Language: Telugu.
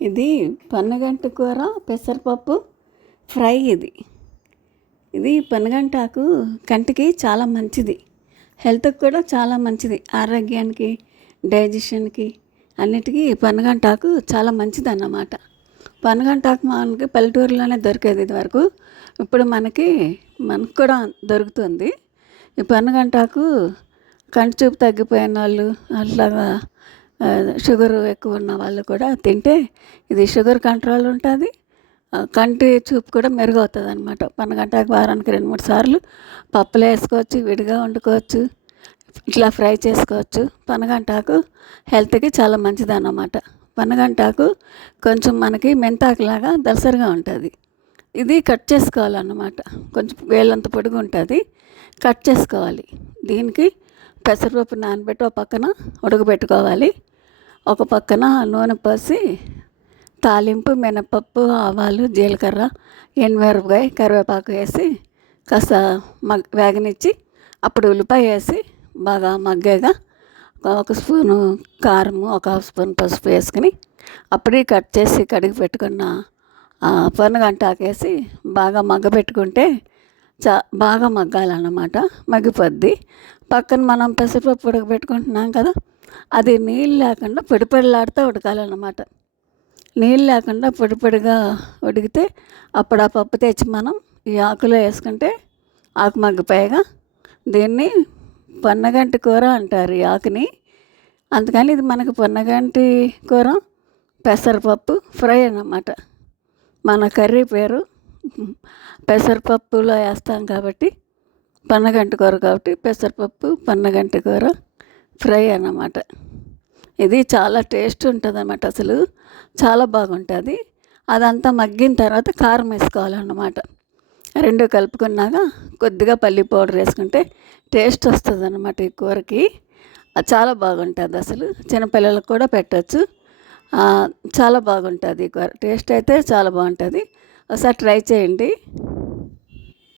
ఇది పొన్నగంటి కూర పెసరపప్పు ఫ్రై. ఇది పొన్నగంటాకు కంటికి చాలా మంచిది, హెల్త్కి కూడా చాలా మంచిది, ఆరోగ్యానికి, డైజెషన్కి అన్నిటికీ పొన్నగంటాకు చాలా మంచిది అన్నమాట. పొన్నగంటాకు మనకి పల్లెటూరులోనే దొరికేది ఇదివరకు, ఇప్పుడు మనకు కూడా దొరుకుతుంది. ఈ పొన్నగంటాకు కంటి చూపు తగ్గిపోయిన వాళ్ళు, అట్లాగా షుగర్ ఎక్కువ ఉన్న వాళ్ళు కూడా తింటే ఇది షుగర్ కంట్రోల్ ఉంటుంది, కంటి చూపు కూడా మెరుగవుతుంది అనమాట. పొన్నగంటాకు వారానికి 2-3 సార్లు పప్పులో వేసుకోవచ్చు, విడిగా వండుకోవచ్చు, ఇట్లా ఫ్రై చేసుకోవచ్చు. పొన్నగంటాకు హెల్త్కి చాలా మంచిది అన్నమాట. పొన్నగంటాకు కొంచెం మనకి మెంతాకులాగా దలసరిగా ఉంటుంది. ఇది కట్ చేసుకోవాలన్నమాట, కొంచెం వేళ్ళంత పొడుగు ఉంటుంది, కట్ చేసుకోవాలి. దీనికి పెసరపప్పు నానబెట్టి ఒక పక్కన ఉడకబెట్టుకోవాలి. ఒక పక్కన నూనె పోసి తాలింపు మినపప్పు, ఆవాలు, జీలకర్ర, ఎండుమిరపకాయ, కరివేపాకు వేసి కాస్త వేగనిచ్చి అప్పుడు ఉల్లిపాయ వేసి బాగా మగ్గాక 1 స్పూను కారము, 1/2 స్పూన్ పసుపు వేసుకుని అప్పుడే కట్ చేసి కడిగి పెట్టుకున్న పొన్నగంటాకు వేసి బాగా మగ్గబెట్టుకుంటే బాగా మగ్గాలన్నమాట, మగ్గిపోద్ది. పక్కన మనం పెసరపప్పు ఉడకబెట్టుకుంటున్నాం కదా, అది నీళ్ళు లేకుండా పొడిలాడుతూ ఉడకాలన్నమాట. నీళ్ళు లేకుండా పొడిగా ఉడికితే అప్పుడు ఆ పప్పు తెచ్చి మనం ఈ ఆకులో వేసుకుంటే ఆకు మగ్గిపోయాగా దీన్ని పొన్నగంటి కూర అంటారు ఈ ఆకుని. అందుకని ఇది మనకు పొన్నగంటి కూర పెసరపప్పు ఫ్రై అన్నమాట. మన కర్రీ పేరు పెసరపప్పులో వేస్తాం కాబట్టి పొన్నగంటి కూర, కాబట్టి పెసరపప్పు పొన్నగంటి కూర ఫ్రై అన్నమాట. ఇది చాలా టేస్ట్ ఉంటుంది అన్నమాట, అసలు చాలా బాగుంటుంది. అదంతా మగ్గిన తర్వాత కారం వేసుకోవాలన్నమాట. 2 కలుపుకున్నాక కొద్దిగా పల్లి పౌడర్ వేసుకుంటే టేస్ట్ వస్తుంది అన్నమాట ఈ కూరకి. చాలా బాగుంటుంది, అసలు చిన్నపిల్లలకు కూడా పెట్టచ్చు. చాలా బాగుంటుంది ఈ కూర, టేస్ట్ అయితే చాలా బాగుంటుంది. ఒకసారి ట్రై చేయండి.